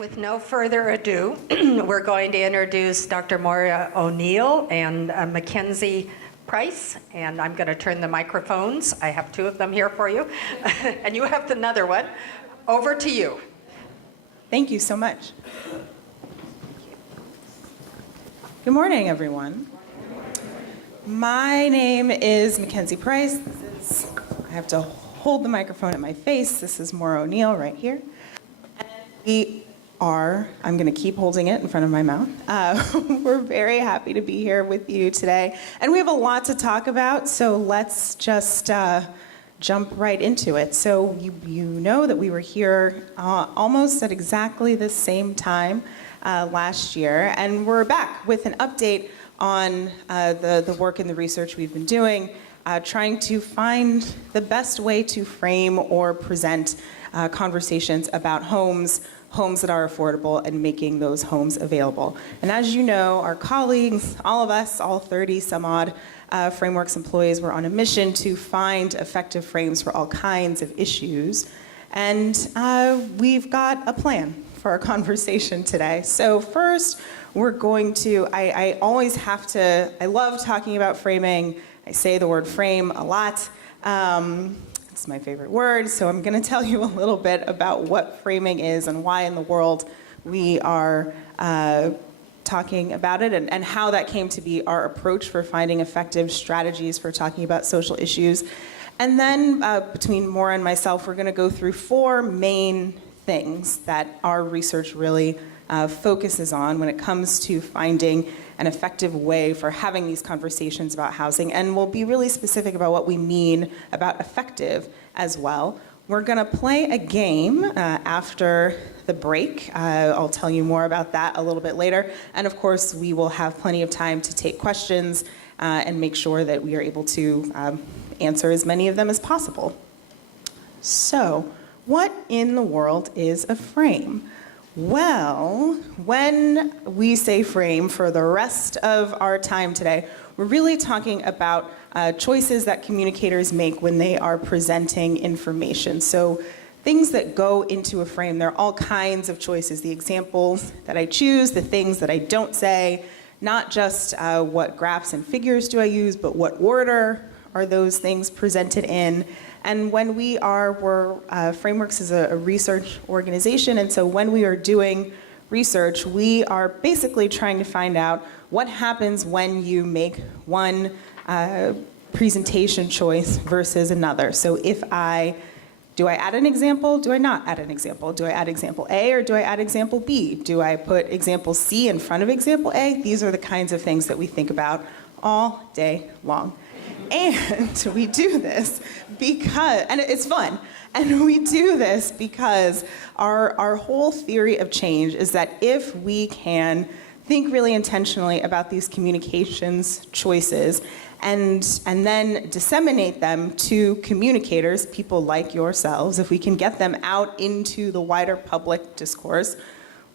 With no further ado, we're going to introduce Dr. Maura O'Neill and Mackenzie Price, and I'm going to turn the microphones. I have two of them here for you, and you have another one. Over to you. Thank you so much. Good morning, everyone. My name is Mackenzie Price. I have to hold the microphone at my face. This is Maura O'Neill right here. And I'm going to keep holding it in front of my mouth. We're very happy to be here with you today. And we have a lot to talk about, so let's just jump right into it. So you know that we were here almost at exactly the same time last year, and we're back with an update on the work and the research we've been doing, trying to find the best way to frame or present conversations about homes that are affordable, and making those homes available. And as you know, our colleagues, all of us, all 30 some odd Frameworks employees, were on a mission to find effective frames for all kinds of issues. And we've got a plan for our conversation today. So first, we're going to, I always have to, I love talking about framing. I say the word frame a lot. It's my favorite word, so I'm going to tell you a little bit about what framing is and why in the world we are talking about it, and how that came to be our approach for finding effective strategies for talking about social issues. And then between Maura and myself, we're going to go through 4 main things that our research really focuses on when it comes to finding an effective way for having these conversations about housing. And we'll be really specific about what we mean about effective as well. We're going to play a game after the break. I'll tell you more about that a little bit later. And of course, we will have plenty of time to take questions and make sure that we are able to answer as many of them as possible. So, what in the world is a frame? Well, when we say frame for the rest of our time today, we're really talking about choices that communicators make when they are presenting information. So things that go into a frame, there are all kinds of choices. The examples that I choose, the things that I don't say, not just what graphs and figures do I use, but what order are those things presented in. And when Frameworks is a research organization, and so when we are doing research, we are basically trying to find out what happens when you make one presentation choice versus another. So do I add an example? Do I not add an example? Do I add example A or do I add example B? Do I put example C in front of example A? These are the kinds of things that we think about all day long. And we do this because, and it's fun, and we do this because our whole theory of change is that if we can think really intentionally about these communications choices and then disseminate them to communicators, people like yourselves, if we can get them out into the wider public discourse,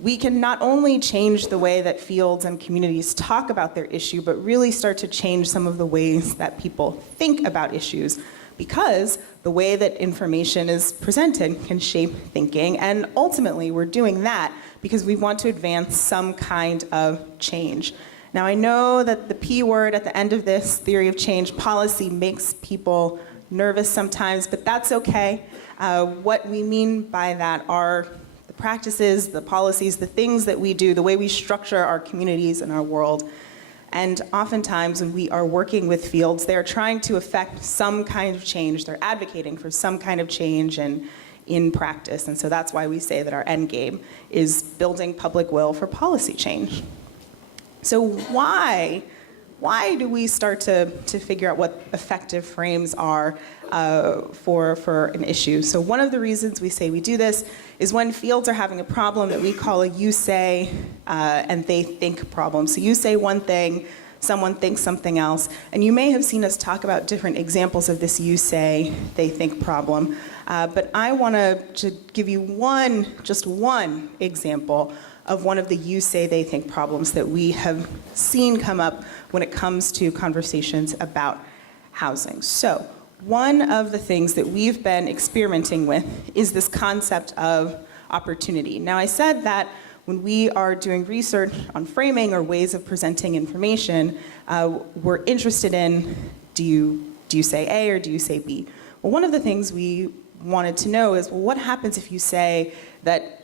we can not only change the way that fields and communities talk about their issue, but really start to change some of the ways that people think about issues, because the way that information is presented can shape thinking. And ultimately, we're doing that because we want to advance some kind of change. Now, I know that the P word at the end of this theory of change, policy, makes people nervous sometimes, but that's okay. What we mean by that are the practices, the policies, the things that we do, the way we structure our communities and our world. And oftentimes when we are working with fields, they're trying to affect some kind of change. They're advocating for some kind of change and in practice. And so that's why we say that our end game is building public will for policy change. So why do we start to figure out what effective frames are for an issue? So one of the reasons we say we do this is when fields are having a problem that we call a you say and they think problem. So you say one thing, someone thinks something else, and you may have seen us talk about different examples of this you say, they think problem. But I want to give you just one example of one of the you say, they think problems that we have seen come up when it comes to conversations about housing. So one of the things that we've been experimenting with is this concept of opportunity. Now, I said that when we are doing research on framing or ways of presenting information, we're interested in, do you say A or do you say B? Well, one of the things we wanted to know is, well, what happens if you say that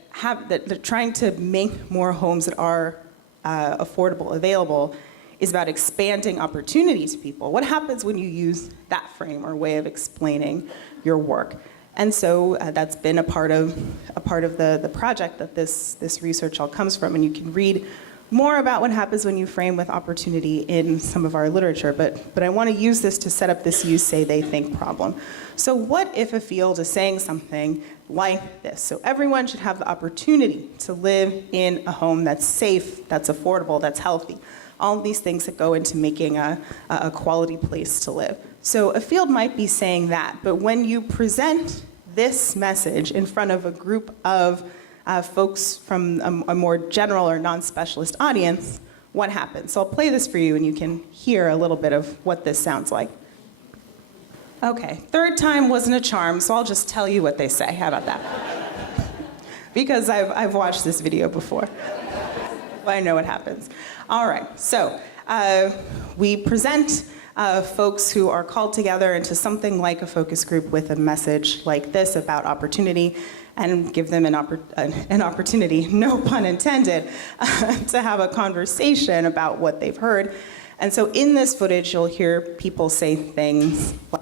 trying to make more homes that are affordable, available, is about expanding opportunity to people? What happens when you use that frame or way of explaining your work? And so that's been a part of the project that this research all comes from. And you can read more about what happens when you frame with opportunity in some of our literature. But I want to use this to set up this you say they think problem. So what if a field is saying something like this? So everyone should have the opportunity to live in a home that's safe, that's affordable, that's healthy. All of these things that go into making a quality place to live. So a field might be saying that, but when you present this message in front of a group of folks from a more general or non-specialist audience, what happens? So I'll play this for you and you can hear a little bit of what this sounds like. Okay, third time wasn't a charm, so I'll just tell you what they say. How about that? Because I've watched this video before. I know what happens. All right, so we present folks who are called together into something like a focus group with a message like this about opportunity, and give them an opportunity, no pun intended, to have a conversation about what they've heard. And so in this footage, you'll hear people say things like,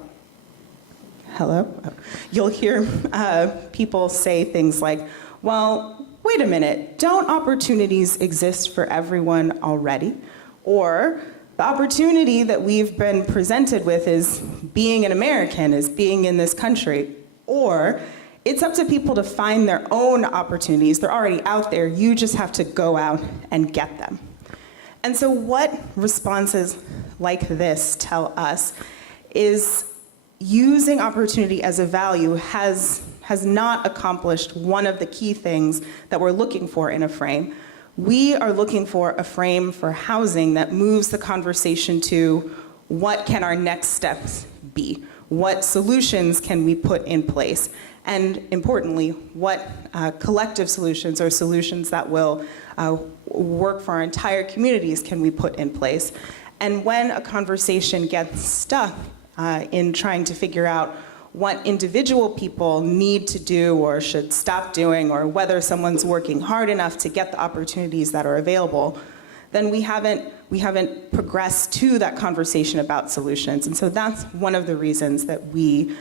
hello? You'll hear people say things like, well, wait a minute, don't opportunities exist for everyone already? Or the opportunity that we've been presented with is being an American, is being in this country. Or it's up to people to find their own opportunities. They're already out there. You just have to go out and get them. And so what responses like this tell us is using opportunity as a value has not accomplished one of the key things that we're looking for in a frame. We are looking for a frame for housing that moves the conversation to what can our next steps be? What solutions can we put in place? And importantly, what collective solutions or solutions that will work for our entire communities can we put in place? And when a conversation gets stuck in trying to figure out what individual people need to do or should stop doing, or whether someone's working hard enough to get the opportunities that are available, then we haven't progressed to that conversation about solutions. And so that's one of the reasons that we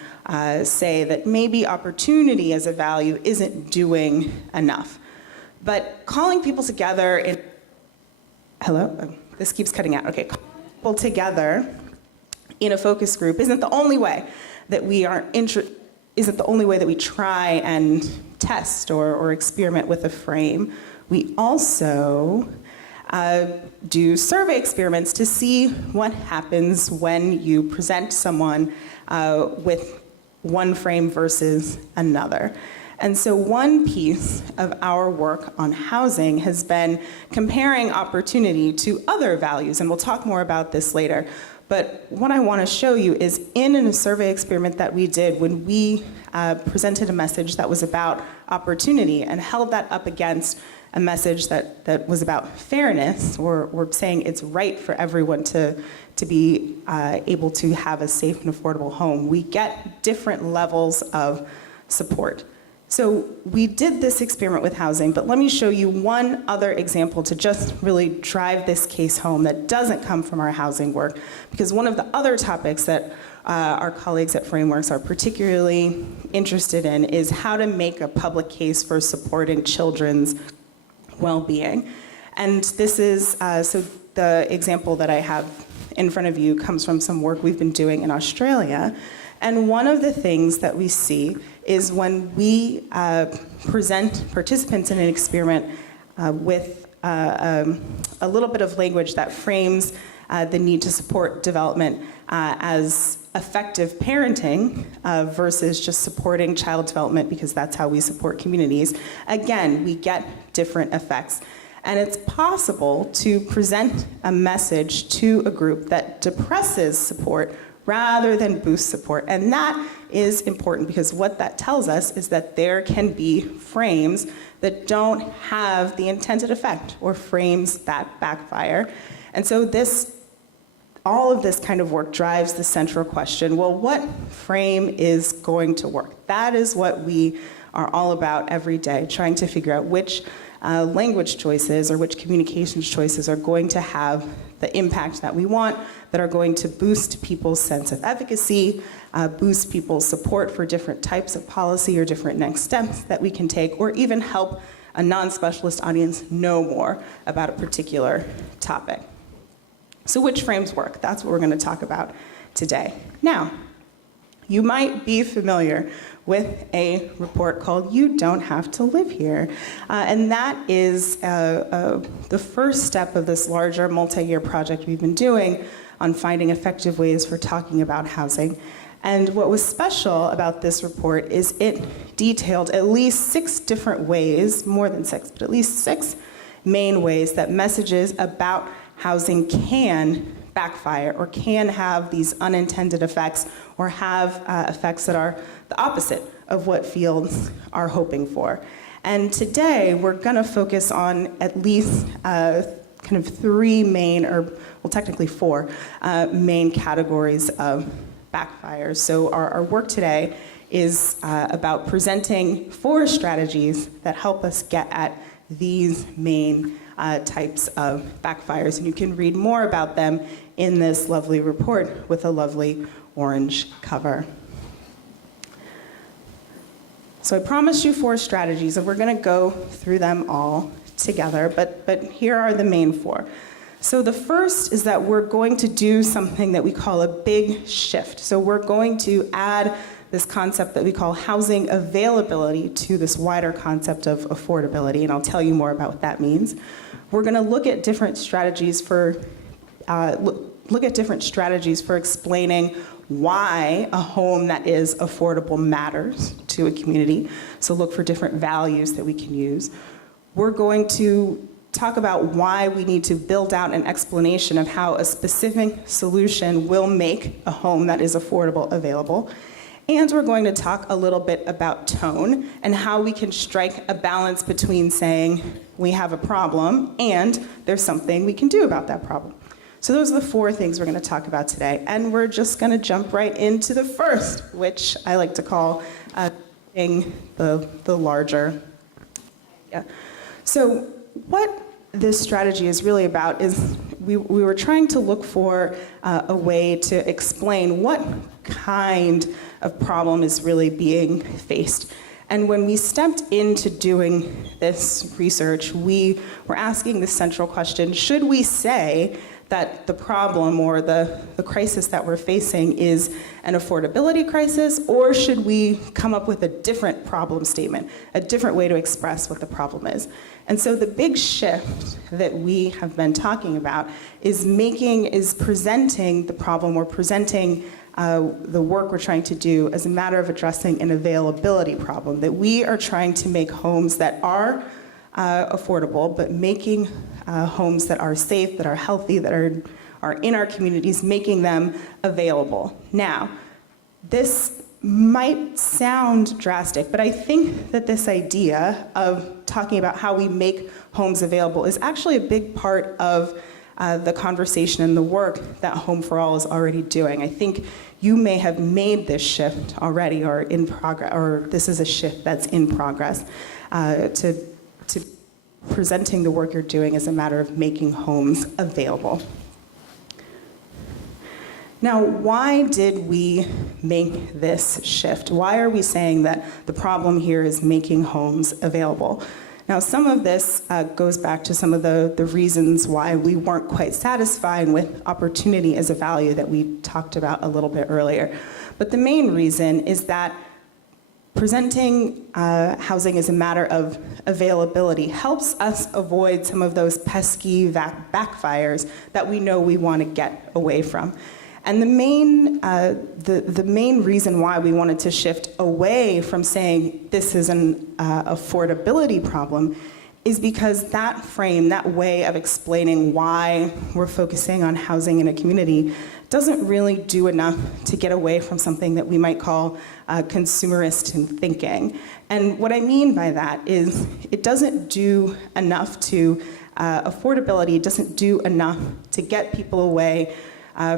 say that maybe opportunity as a value isn't doing enough. But calling people together in, hello? Oh, this keeps cutting out. Okay, calling people together in a focus group isn't the only way that we isn't the only way that we try and test or experiment with a frame. We also do survey experiments to see what happens when you present someone with one frame versus another. And so one piece of our work on housing has been comparing opportunity to other values, and we'll talk more about this later. But what I want to show you is in a survey experiment that we did when we presented a message that was about opportunity and held that up against a message that was about fairness, or saying it's right for everyone to be able to have a safe and affordable home, we get different levels of support. So we did this experiment with housing, but let me show you one other example to just really drive this case home that doesn't come from our housing work, because one of the other topics that our colleagues at Frameworks are particularly interested in is how to make a public case for supporting children's well-being. And this is, so the example that I have in front of you comes from some work we've been doing in Australia. And one of the things that we see is when we present participants in an experiment with a little bit of language that frames the need to support development as effective parenting versus just supporting child development because that's how we support communities, again, we get different effects. And it's possible to present a message to a group that depresses support rather than boost support. And that is important because what that tells us is that there can be frames that don't have the intended effect or frames that backfire. And so all of this kind of work drives the central question, well, what frame is going to work? That is what we are all about every day, trying to figure out which language choices or which communications choices are going to have the impact that we want, that are going to boost people's sense of efficacy, boost people's support for different types of policy or different next steps that we can take, or even help a non-specialist audience know more about a particular topic. So which frames work? That's what we're going to talk about today. Now, you might be familiar with a report called You Don't Have to Live Here. And that is the first step of this larger multi-year project we've been doing on finding effective ways for talking about housing. And what was special about this report is it detailed at least 6 different ways, more than 6, but at least 6 main ways that messages about housing can backfire or can have these unintended effects or have effects that are the opposite of what fields are hoping for. And today we're going to focus on at least kind of 3 main, or well technically 4, main categories of backfires. So our work today is about presenting 4 strategies that help us get at these main types of backfires. And you can read more about them in this lovely report with a lovely orange cover. So I promised you 4 strategies, and we're going to go through them all together, but here are the main 4. So the first is that we're going to do something that we call a big shift. So we're going to add this concept that we call housing availability to this wider concept of affordability, and I'll tell you more about what that means. We're going to look at different strategies for explaining why a home that is affordable matters to a community. So look for different values that we can use. We're going to talk about why we need to build out an explanation of how a specific solution will make a home that is affordable available. And we're going to talk a little bit about tone and how we can strike a balance between saying we have a problem and there's something we can do about that problem. So those are the 4 things we're going to talk about today. And we're just going to jump right into the first, which I like to call the larger. Yeah. So what this strategy is really about is we were trying to look for a way to explain what kind of problem is really being faced. And when we stepped into doing this research, we were asking the central question, should we say that the problem or the crisis that we're facing is an affordability crisis, or should we come up with a different problem statement, a different way to express what the problem is? And so the big shift that we have been talking about is presenting the problem or presenting the work we're trying to do as a matter of addressing an availability problem, that we are trying to make homes that are affordable, but making homes that are safe, that are healthy, that are in our communities, making them available. Now, this might sound drastic, but I think that this idea of talking about how we make homes available is actually a big part of the conversation and the work that Home for All is already doing. I think you may have made this shift already or in progress, or this is a shift that's in progress to presenting the work you're doing as a matter of making homes available. Now, why did we make this shift? Why are we saying that the problem here is making homes available? Now, some of this goes back to some of the reasons why we weren't quite satisfied with opportunity as a value that we talked about a little bit earlier. But the main reason is that presenting housing as a matter of availability helps us avoid some of those pesky backfires that we know we want to get away from. And the main reason why we wanted to shift away from saying this is an affordability problem is because that frame, that way of explaining why we're focusing on housing in a community doesn't really do enough to get away from something that we might call consumerist thinking. And what I mean by that is it doesn't do enough to affordability, it doesn't do enough to get people away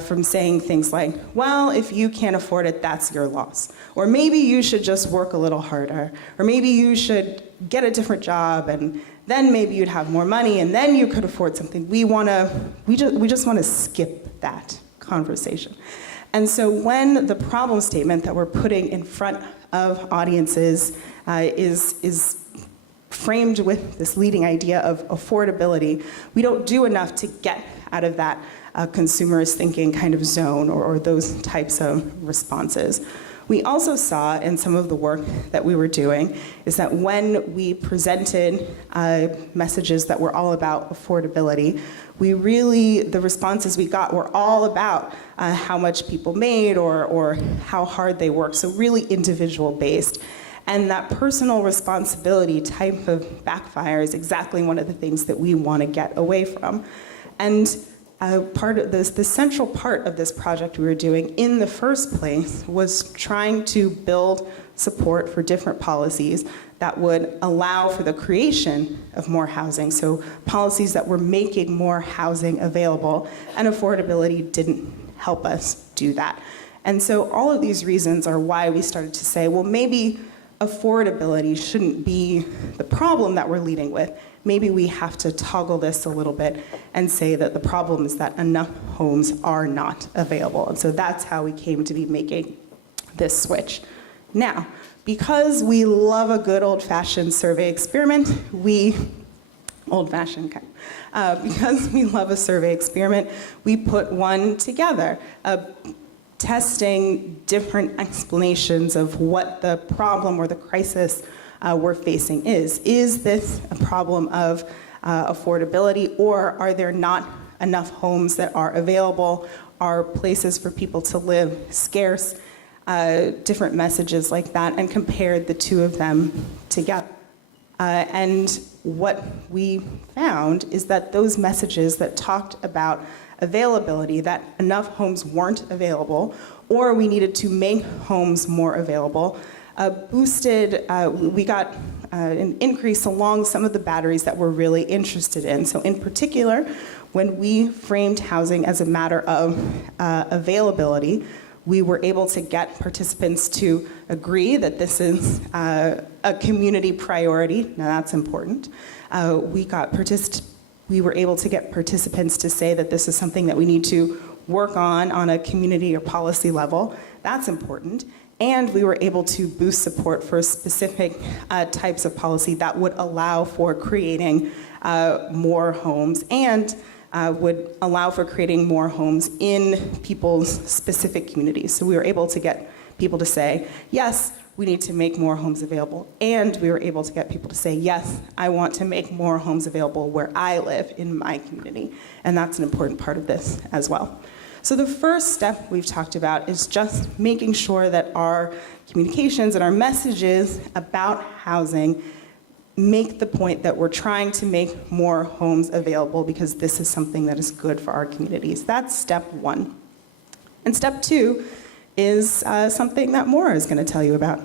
from saying things like, well, if you can't afford it, that's your loss. Or maybe you should just work a little harder. Or maybe you should get a different job, and then maybe you'd have more money, and then you could afford something. We just want to skip that conversation. And so when the problem statement that we're putting in front of audiences is framed with this leading idea of affordability, we don't do enough to get out of that consumerist thinking kind of zone or those types of responses. We also saw in some of the work that we were doing is that when we presented messages that were all about affordability, the responses we got were all about how much people made or how hard they worked, so really individual based. And that personal responsibility type of backfire is exactly one of the things that we want to get away from. And part of this, the central part of this project we were doing in the first place was trying to build support for different policies that would allow for the creation of more housing. So policies that were making more housing available, and affordability didn't help us do that. And so all of these reasons are why we started to say, well, maybe affordability shouldn't be the problem that we're leading with. Maybe we have to toggle this a little bit and say that the problem is that enough homes are not available. And so that's how we came to be making this switch. Now, because we love a good old-fashioned survey experiment, because we love a survey experiment, we put one together, testing different explanations of what the problem or the crisis we're facing is. Is this a problem of affordability, or are there not enough homes that are available? Are places for people to live scarce? Different messages like that, and compared the two of them together. And what we found is that those messages that talked about availability, that enough homes weren't available, or we needed to make homes more available, we got an increase along some of the batteries that we're really interested in. So in particular, when we framed housing as a matter of availability, we were able to get participants to agree that this is a community priority. Now that's important. We were able to get participants to say that this is something that we need to work on a community or policy level. That's important. And we were able to boost support for specific types of policy that would allow for creating more homes and would allow for creating more homes in people's specific communities. So we were able to get people to say, yes, we need to make more homes available. And we were able to get people to say, yes, I want to make more homes available where I live in my community. And that's an important part of this as well. So the first step we've talked about is just making sure that our communications and our messages about housing make the point that we're trying to make more homes available because this is something that is good for our communities. That's step one. And step two is something that Maura is going to tell you about.